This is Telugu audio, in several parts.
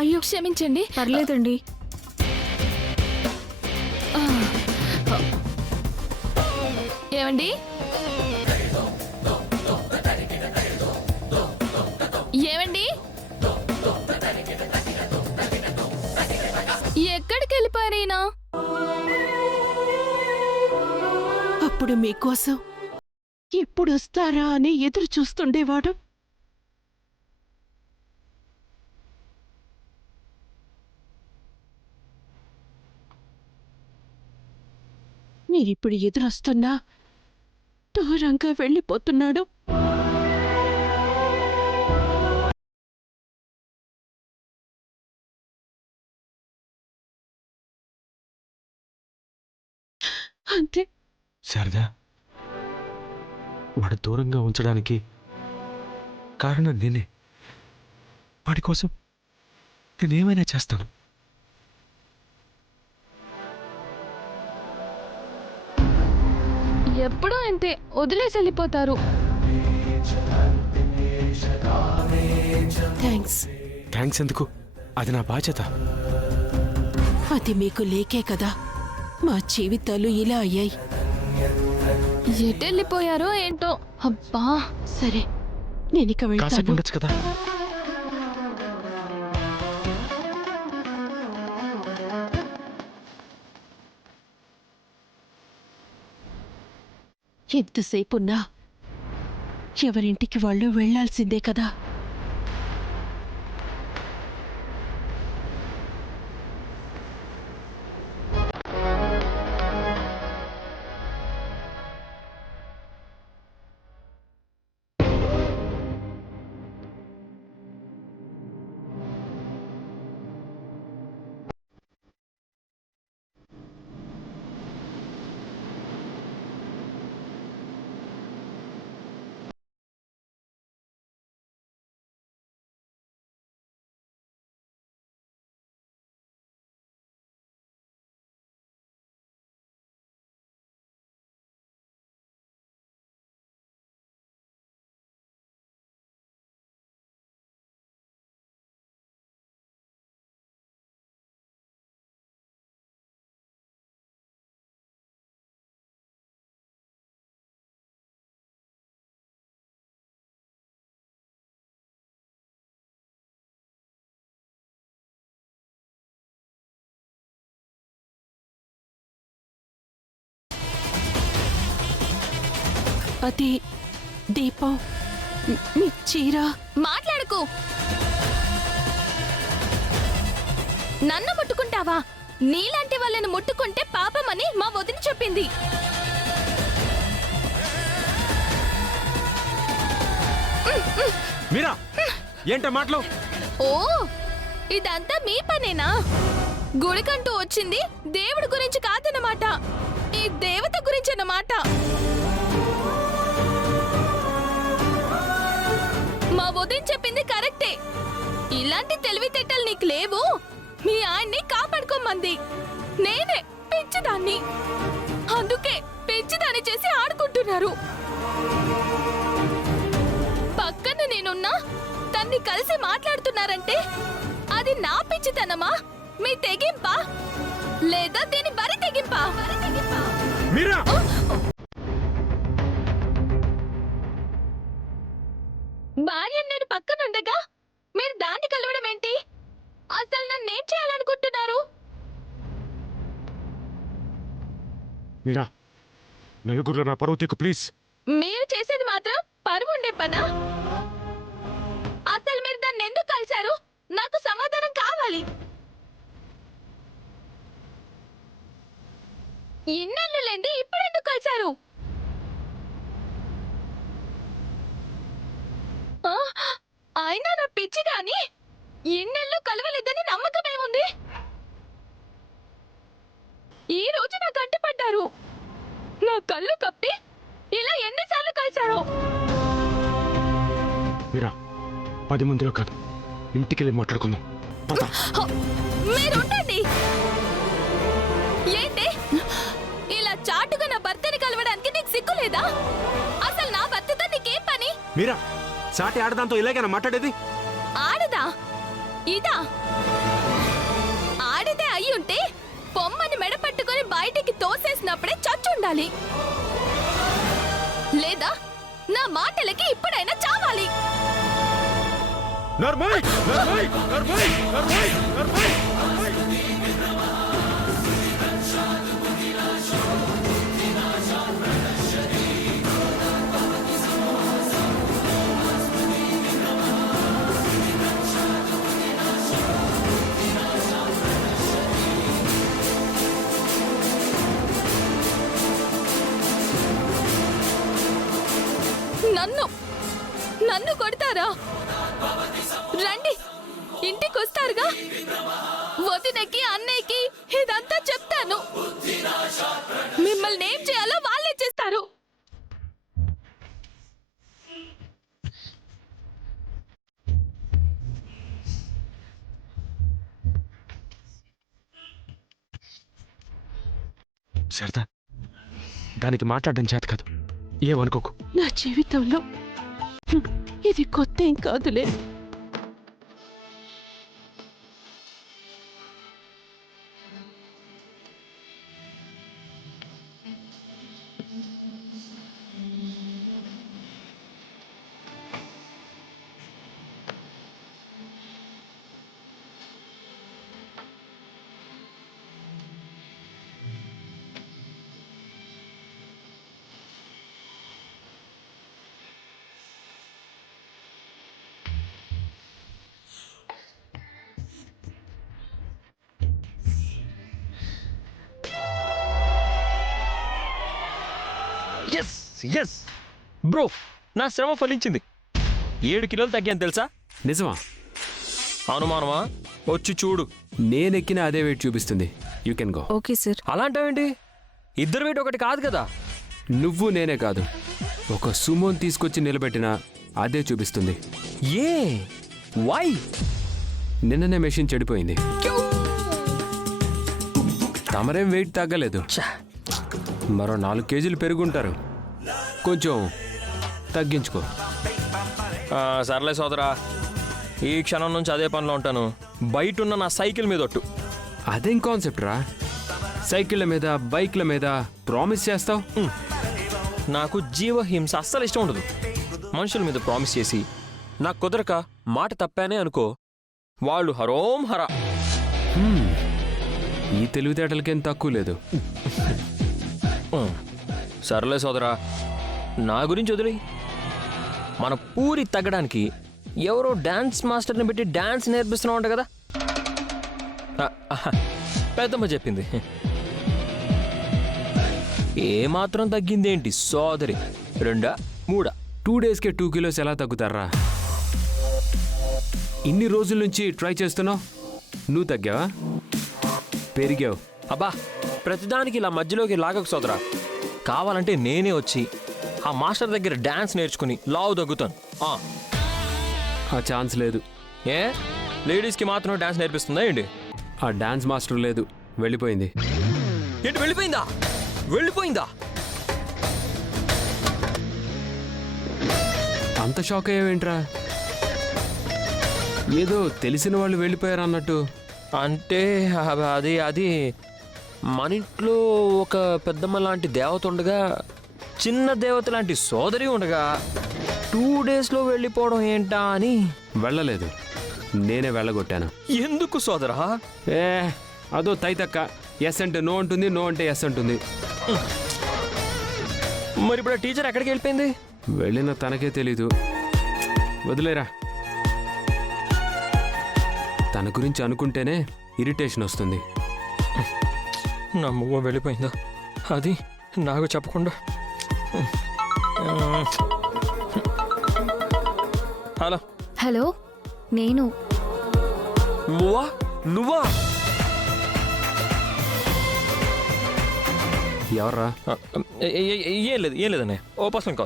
అయ్యో క్షమించండి. పర్లేదండి. ఏమండి? ఏమండి? ఎక్కడికి వెళ్ళిపోయారైనా? అప్పుడు మీకోసం ఎప్పుడు వస్తారా అని ఎదురు చూస్తుండేవాడు. మీరిప్పుడు ఎదురొస్తున్నా దూరంగా వెళ్ళిపోతున్నాడు. అంతే. శారదా, వాడు దూరంగా ఉంచడానికి కారణం నేనే. వాడి కోసం నేనేమైనా చేస్తాను. ఎప్పుడూ అంతే, వదిలేసి వెళ్ళిపోతారు. థ్యాంక్స్ ఎందుకు? అది నా బాధ్యత. అది మీకు లేకే కదా మా జీవితాలు ఇలా అయ్యాయి. ఎటెళ్ళిపోయారో ఏంటో. అబ్బా, సరే నేనిక కాసేపు వెళ్తాను. ఉండొచ్చు కదా. ఎంతసేపున్నా ఎవరింటికి వాళ్ళు వెళ్లాల్సిందే కదా. అది దీపం, మీ చీర. మాట్లాడకు. నన్ను ముట్టుకుంటావా? నీలాంటి వాళ్ళని ముట్టుకుంటే పాపమని మా వదిన చెప్పింది. మీరా, ఏంట మాటలు? ఓ, ఇదంతా మీ పనేనా? గుడికంటూ వచ్చింది దేవుడి గురించి కాదన్నమాట, ఈ దేవత గురించి అన్నమాట. మా వదిన చెప్పింది కరెక్టే. ఇలాంటి తెలివితేటలు నీకు లేవు. మీ ఆయన్ని కాపాడుకోమంది. నేనే పిచ్చిదాన్ని, అందుకే పిచ్చిదాన్ని చేసి ఆడుకుంటున్నారు. పక్కన నేనున్నా తన్ని కలిసి మాట్లాడుతున్నారంటే అది నా పిచ్చితనమా, మీ తెగింపా, లేదా దీని బరి తెగింపా? మీరా, భార్య నేను పక్కనుండగా మీరు దాన్ని కలవడం ఏంటి? అసలు నన్నేం చేయాలనుకుంటున్నారు? మీరా, నలుగురు నా పరువు తీకు ప్లీజ్. మీరు చేసేది మాత్రం పరువు ఉండే పనా? అసలు మీరు దాన్ని ఎందుకు కలిశారు? నాకు సమాధానం కావాలి. ఇన్నెళ్ళు లేంది ఇప్పుడు ఎందుకు కలిశారు? అయినా నా పిచ్చి గాని ఇన్నెళ్ళు కలవలేదని నమ్మకమేముంది? ఈ రోజు నా కంటి పడ్డారు. నా కళ్ళు కప్పి ఇలా ఎన్నిసార్లు కలిశారో. మీరా, 10 మందిలో కాదు, ఇంటికెళ్ళి మాట్లాడుకుందాం. మీరుండండి. ఏంటి ఇలా చాటుగా నా భర్తని కలవడానికి నీకు సిగ్గు లేదా? అసలు నా భర్తతో నీకేం పని? మీరా, సాటి ఆడదాంతో ఇలాగైనా మాట్లాడేది? ఆడదా? ఇదా? ఆడితే అయ్యుంటే పొమ్మని మెడ పట్టుకొని బయటికి తోసేసినప్పుడే చచ్చుండాలి, లేదా నా మాటలకి ఇప్పుడైనా చావాలి. నర్మయ్ నర్మయ్ నర్మయ్ నర్మయ్ నర్మయ్ నన్ను కొడతారా? రండి, ఇంటికొస్తారుగా. వదినకి అన్నయ్యకి ఇదంతా చెప్తాను. మిమ్మల్ని ఏం చేయాలో వాళ్ళే చేస్తారు. శారదా, దానికి మాట్లాడడం చేత కాదు, ఏమనుకోకు. నా జీవితంలో ఇది కొత్త ఏం కాదులే. ఎస్ ఎస్ బ్రో, నా శ్రమ ఫలించింది. 7 కిలోలు తగ్గాను తెలుసా? నిజమా? అనుమానమా? వచ్చి చూడు. నేనెక్కిన అదే వెయిట్ చూపిస్తుంది. You can go. Okay sir. అలాంటివేంటి? ఇద్దరు వెయిట్ ఒకటి కాదు కదా. నువ్వు నేనే కాదు, ఒక సుమోన్ తీసుకొచ్చి నిలబెట్టినా అదే చూపిస్తుంది. ఏ వై? నిన్ననే మెషిన్ చెడిపోయింది. తమరేం వెయిట్ తగ్గలేదు. మరో 4 కేజీలు పెరుగుంటారు. కొంచెం తగ్గించుకో. సర్లే సోదరా, ఈ క్షణం నుంచి అదే పనిలో ఉంటాను. బయట ఉన్న నా సైకిల్ మీద ఒట్టు. అదేం కాన్సెప్ట్ రా? సైకిళ్ళ మీద బైక్ల మీద ప్రామిస్ చేస్తావు? నాకు జీవహింస అస్సలు ఇష్టం ఉండదు. మనుషుల మీద ప్రామిస్ చేసి నాకు కుదరక మాట తప్పానే అనుకో, వాళ్ళు హరోం హరా. ఈ తెలివితేటలకేం తక్కువ లేదు. సర్లే సోదరా, నా గురించి వదిలే. మన పూరి తగ్గడానికి ఎవరో డాన్స్ మాస్టర్ని పెట్టి డాన్స్ నేర్పిస్తున్నావు అంట కదా? పెద్దమ్మ చెప్పింది. ఏమాత్రం తగ్గిందేంటి సోదరి? 2, 3 2 డేస్కే 2 కిలోస్ ఎలా తగ్గుతారా? ఇన్ని రోజుల నుంచి ట్రై చేస్తున్నావు, నువ్వు తగ్గావా? పెరిగావు. అబ్బా, ప్రతిదానికి ఇలా మధ్యలోకి లాగకు సోదరా. కావాలంటే నేనే వచ్చి ఆ మాస్టర్ దగ్గర డాన్స్ నేర్చుకుని లావు తగ్గుతాను. ఆ ఛాన్స్ లేదు. ఏ, లేడీస్కి మాత్రం డాన్స్ నేర్పిస్తుందా ఏంటి? ఆ డాన్స్ మాస్టర్ లేదు, వెళ్ళిపోయింది. ఏంటి వెళ్ళిపోయిందా? వెళ్ళిపోయిందా? అంత షాక్ అయ్యావేంట్రా? ఏదో తెలిసిన వాళ్ళు వెళ్ళిపోయారు అన్నట్టు. అంటే అది మన ఇంట్లో ఒక పెద్దమ్మ లాంటి దేవత ఉండగా, చిన్న దేవత లాంటి సోదరి ఉండగా 2 డేస్లో వెళ్ళిపోవడం ఏంటా అని. వెళ్ళలేదు, నేనే వెళ్ళగొట్టాను. ఎందుకు సోదరా? అదో తైతక్క. ఎస్ అంటే నో అంటుంది, నో అంటే ఎస్ అంటుంది. మరి ఇప్పుడు ఆ టీచర్ ఎక్కడికి వెళ్ళిపోయింది? వెళ్ళిన తనకే తెలీదు. వదిలేరా. తన గురించి అనుకుంటేనే ఇరిటేషన్ వస్తుంది. నా మువ్వ వెళ్ళిపోయిందా? అది నాకు చెప్పకుండా. హలో హలో, నేను. మువ్వా? నువ్వా? ఎవర్రా? ఏం లేదన్నయ్య. ఓ పర్సనల్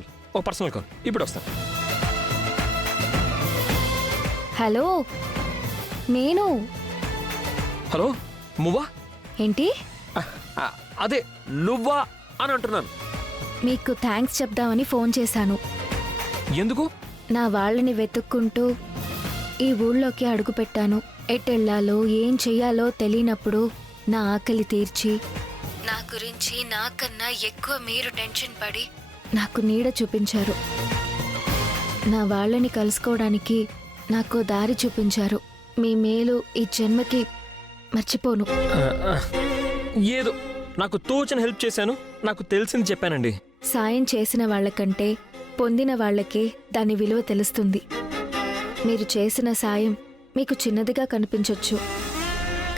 కాల్. ఇప్పుడు వస్తాను. హలో, నేను. హలో మువ్వా? ఏంటి? అదే నువ్వా అని అంటున్నాను. మీకు థ్యాంక్స్ చెప్దామని ఫోన్ చేశాను. ఎందుకు? నా వాళ్ళని వెతుక్కుంటూ ఈ ఊళ్ళోకి అడుగుపెట్టాను. ఎటెళ్లాలో ఏం చెయ్యాలో తెలియనప్పుడు నా ఆకలి తీర్చి, నా గురించి నాకన్నా ఎక్కువ మీరు టెన్షన్ పడి నాకు నీడ చూపించారు. నా వాళ్ళని కలుసుకోవడానికి నాకు దారి చూపించారు. మీ మేలు ఈ జన్మకి మర్చిపోను. ఏదో నాకు తోచిన హెల్ప్ చేశాను, నాకు తెలిసింది చెప్పానండి. సాయం చేసిన వాళ్ళకంటే పొందిన వాళ్ళకే దాని విలువ తెలుస్తుంది. మీరు చేసిన సాయం మీకు చిన్నదిగా కనిపించొచ్చు,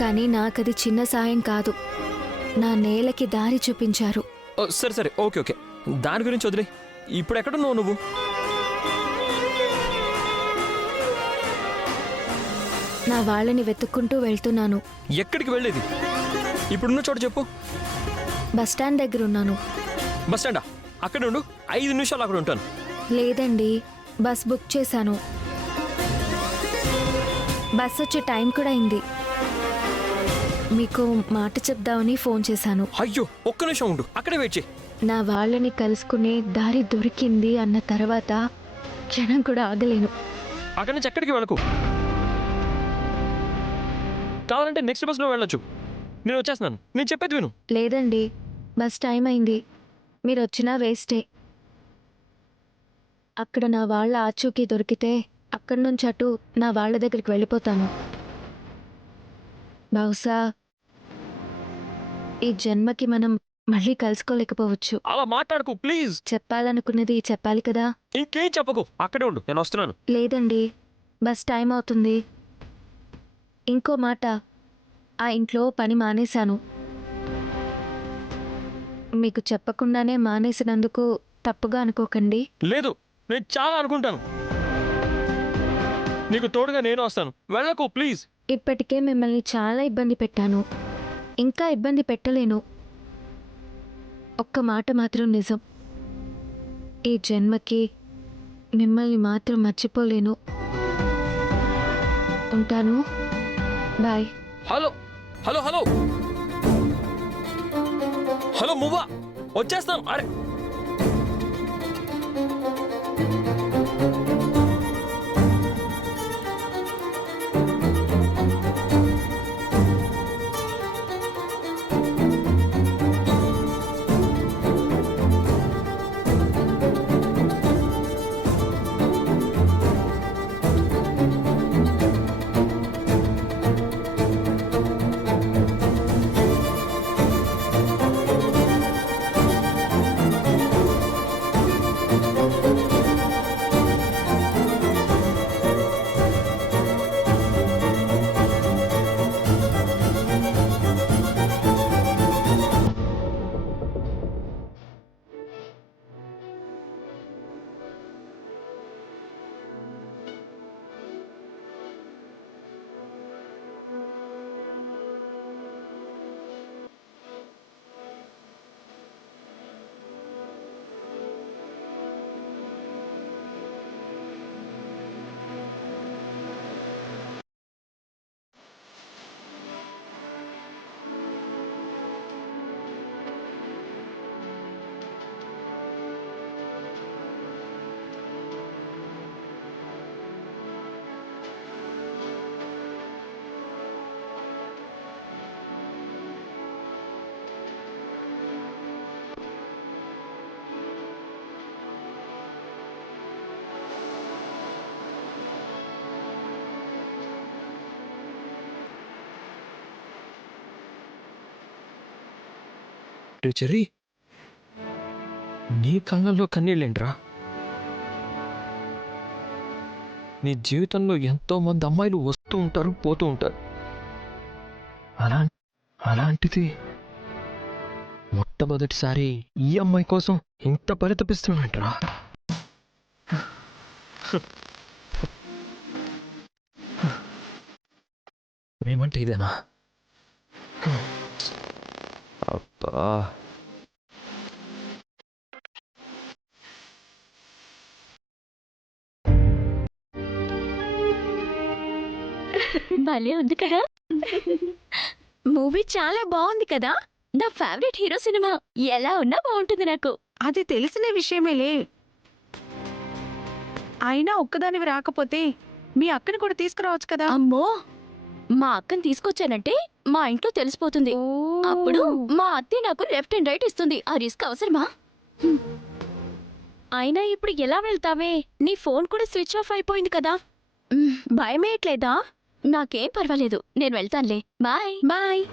కానీ నాకది చిన్న సాయం కాదు. నా నేలకి దారి చూపించారు. ఓ, సరే సరే, ఓకే ఓకే, దాని గురించి వదిలే. ఇప్పుడు ఎక్కడున్నావు నువ్వు? నా వాళ్ళని వెతుక్కుంటూ వెళ్తున్నాను. ఎక్కడికి వెళ్ళేది? ఇప్పుడున్న చోట చెప్పు. బస్టాండ్ దగ్గర ఉన్నాను. బస్ స్టాండా? అక్కడ ఉండు, 5 నిమిషాలు అక్కడ ఉంటాను. లేదండి, బస్ బుక్ చేశాను. బస్ వచ్చే టైం కూడా అయింది. మీకు మాట చెప్దామని ఫోన్ చేశాను. అయ్యో, ఒక్క నిమిషం ఉండు, అక్కడే వెయిట్ చేయి. నా వాళ్ళని కలుసుకునే దారి దొరికింది అన్న తర్వాత క్షణం కూడా ఆగలేను. అక్కడి నుంచి ఎక్కడికి వెళ్ళకు. కావాలంటే నెక్స్ట్ బస్లో వెళ్ళొచ్చు. నేను వచ్చేస్తున్నాను, నేను చెప్పేది విను. లేదండి, బస్ టైం అయింది. మీరు వచ్చినా వేస్టే. అక్కడ నా వాళ్ళ ఆచూకీ దొరికితే అక్కడి నుంచి అటు నా వాళ్ళ దగ్గరికి వెళ్ళిపోతాను. బహుశా ఈ జన్మకి మనం మళ్ళీ కలుసుకోలేకపోవచ్చు. అలా మాట్లాడకు ప్లీజ్. చెప్పాలనుకున్నది చెప్పాలి కదా. ఇంకేం చెప్పకు, అక్కడే ఉండు, నేను వస్తున్నాను. లేదండి, బస్ టైం అవుతుంది. ఇంకో మాట, ఆ ఇంట్లో పని మానేశాను. మీకు చెప్పకుండానే మానేసినందుకు తప్పుగా అనుకోకండి. లేదు, నేను చాలా అనుకుంటాను. నీకు తోడుగా నేను వస్తాను, వెళ్ళకు ప్లీజ్. ఇప్పటికే మిమ్మల్ని చాలా ఇబ్బంది పెట్టాను, ఇంకా ఇబ్బంది పెట్టలేను. ఒక్క మాట మాత్రం నిజం, ఈ జన్మకి మిమ్మల్ని మాత్రం మర్చిపోలేను. ఉంటాను, bye. Hello hello hello hello, మువ్వా, వచ్చేస్తాను. అరే, చెర్రీ, నీ కళ్ళల్లో కన్నీళ్ళేంట్రా? నీ జీవితంలో ఎంతో మంది అమ్మాయిలు వస్తూ ఉంటారు, పోతూ ఉంటారు. అలాంటిది మొట్టమొదటిసారి ఈ అమ్మాయి కోసం ఇంత పరితపిస్తున్నాంట్రా. ఏమంటే ఇదేనా? అబ్బా, భలే ఉంది కదా. మూవీ చాలా బాగుంది కదా. నా ఫేవరెట్ హీరో సినిమా. ఎలా ఉన్నా బాగుంటుంది నాకు. అది తెలిసిన విషయమేలే. అయినా ఒక్కదానివి రాకపోతే మీ అక్కని కూడా తీసుకురావచ్చు కదా. అమ్మో మా అక్కని తీసుకొచ్చానంటే మా ఇంట్లో తెలిసిపోతుంది. అప్పుడు మా అత్తే నాకు లెఫ్ట్ అండ్ రైట్ ఇస్తుంది. ఆ రిస్క్ అవసరమా? అయినా ఇప్పుడు ఎలా వెళ్తావే? నీ ఫోన్ కూడా స్విచ్ ఆఫ్ అయిపోయింది కదా. భయమేయట్లేదా? నాకేం పర్వాలేదు, నేను వెళ్తానులే. Bye bye.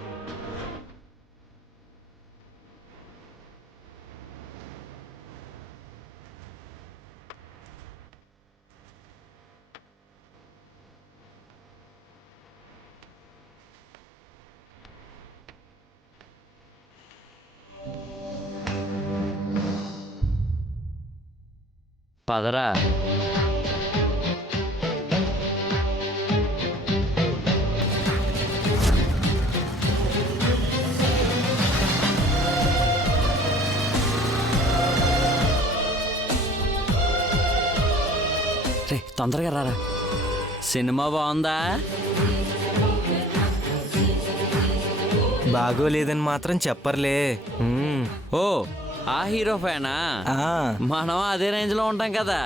పదరా. రే తొందరగా రారా. సినిమా బాగుందా? బాగోలేదని మాత్రం చెప్పర్లే. ఓ ఆ హీరో ఫ్యానా? మనం అదే రేంజ్ లో ఉంటాం కదా.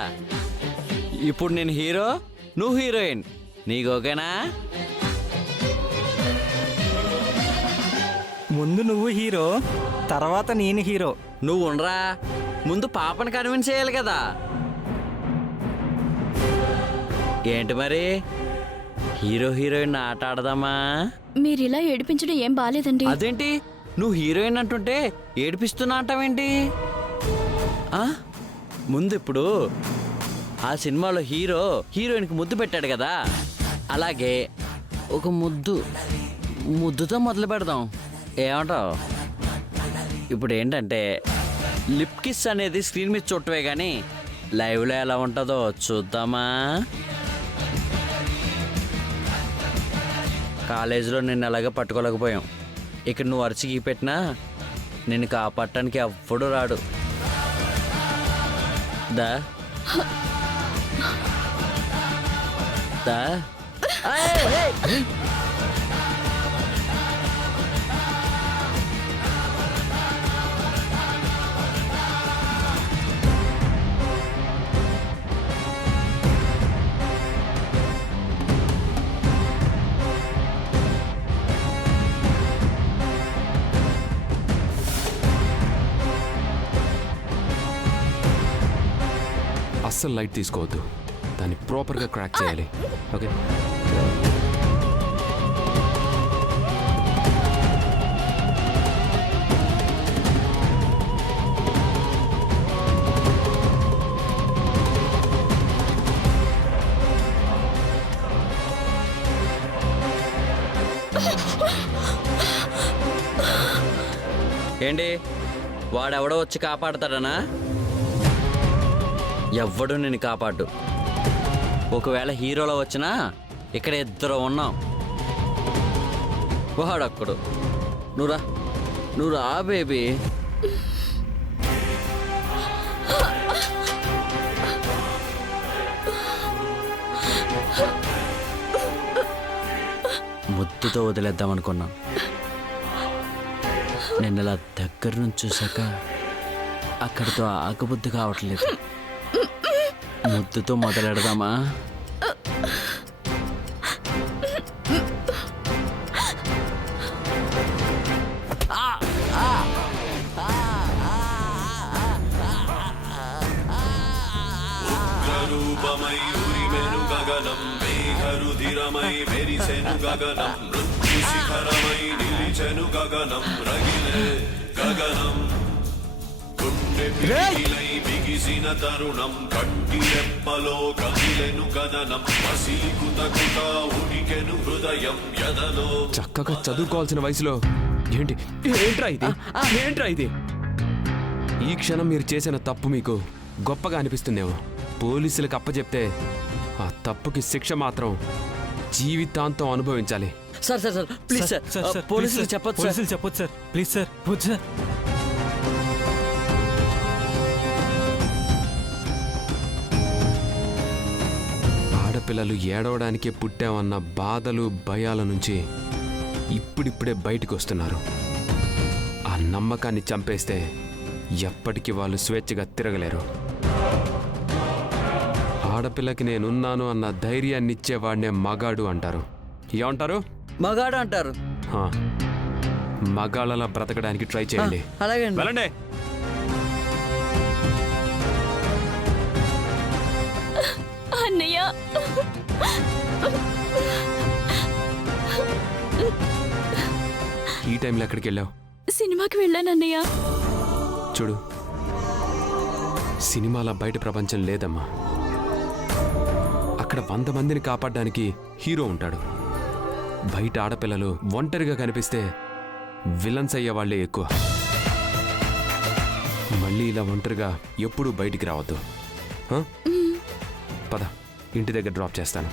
ఇప్పుడు నేను హీరో, నువ్వు హీరోయిన్. నీకు ఓకేనా? ముందు నువ్వు హీరో, తర్వాత నేను హీరో. నువ్వు ఉండరా, ముందు పాపని కన్విన్స్ చేయాలి కదా. ఏంటి మరి, హీరో హీరోయిన్ ఆట ఆడదామా? మీరిలా ఏడిపించడం ఏం బాలేదండి. అదేంటి, నువ్వు హీరోయిన్ అంటుంటే ఏడిపిస్తున్నా అంటావేంటి? ముందు ఇప్పుడు ఆ సినిమాలో హీరో హీరోయిన్కి ముద్దు పెట్టాడు కదా, అలాగే ఒక ముద్దుతో మొదలు పెడదాం. ఏమంటావు? ఇప్పుడు ఏంటంటే లిప్ కిస్ అనేది స్క్రీన్ మీద చుట్టవే కానీ లైవ్లో ఎలా ఉంటుందో చూద్దామా? కాలేజీలో నిన్ను అలాగే పట్టుకోలేకపోయాం. ఇక్కడ నువ్వు అరిచికి పెట్టినా నిన్ను కాపాడటానికి ఎవ్వడు రాడు. దా దా. అస్సలు లైట్ తీసుకోవద్దు, దాన్ని ప్రాపర్గా క్రాక్ చేయాలి. ఓకే, ఏంటి వాడెవడో వచ్చి కాపాడతాడనా? ఎవ్వడు నిన్ను కాపాడు. ఒకవేళ హీరోలో వచ్చినా ఇక్కడ ఇద్దరు ఉన్నాం. వాడొక్కడు. నువ్వు రా బేబీ. ముద్దుతో వదిలేద్దాం అనుకున్నాం. నిన్న ఇలా దగ్గర నుంచి చూశాక అక్కడితో ఆకబుద్ధి కావట్లేదు. ముద్దుతో మొదలెడదామా? గగనం మేఘరుధిరమై మెరిసెను గగనం మృత్యు శిఖరమై నిలిచెను గగనం రగిలే గగనం గుండె పిడికిలై బిగిసిన తరుణం కంటి రెప్పలో కదిలెను గగనం పసికుతకుత ఉడికెను హృదయం యదలో. చక్కగా చదువుకోవాల్సిన వయసులో ఏంట్రా ఇది? ఈ క్షణం మీరు చేసిన తప్పు మీకు గొప్పగా అనిపిస్తుందేమో. పోలీసులకు అప్పచెప్తే ఆ తప్పుకి శిక్ష మాత్రం జీవితాంతం అనుభవించాలి. సార్ ప్లీజ్ సార్, పోలీసులు చెప్పొచ్చు సార్, ప్లీజ్ సార్, వద్దు సార్. ఆడపిల్లలు ఏడవడానికే పుట్టామన్న బాధలు భయాల నుంచి ఇప్పుడిప్పుడే బయటకు వస్తున్నారు. ఆ నమ్మకాన్ని చంపేస్తే ఎప్పటికీ వాళ్ళు స్వేచ్ఛగా తిరగలేరు. ఆడపిల్లకి నేనున్నాను అన్న ధైర్యాన్ని ఇచ్చేవాడినే మగాడు అంటారు. ఏమంటారు? మగాడు అంటారు. హా. మగాళ్ళలా బ్రతకడానికి ట్రై చేయండి. అలాగే వెళ్ళండి. అన్నయ్య, ఈ టైంలో ఎక్కడికి వెళ్ళావు? సినిమాకి వెళ్ళాను అన్నయ్య. చూడు, సినిమాల బయట ప్రపంచం లేదమ్మా. అక్కడ 100 మందిని కాపాడడానికి హీరో ఉంటాడు. బయట ఆడపిల్లలు ఒంటరిగా కనిపిస్తే విలన్స్ అయ్యే వాళ్ళే ఎక్కువ. మళ్ళీ ఇలా ఒంటరిగా ఎప్పుడూ బయటికి రావద్దు. పద, ఇంటి దగ్గర డ్రాప్ చేస్తాను.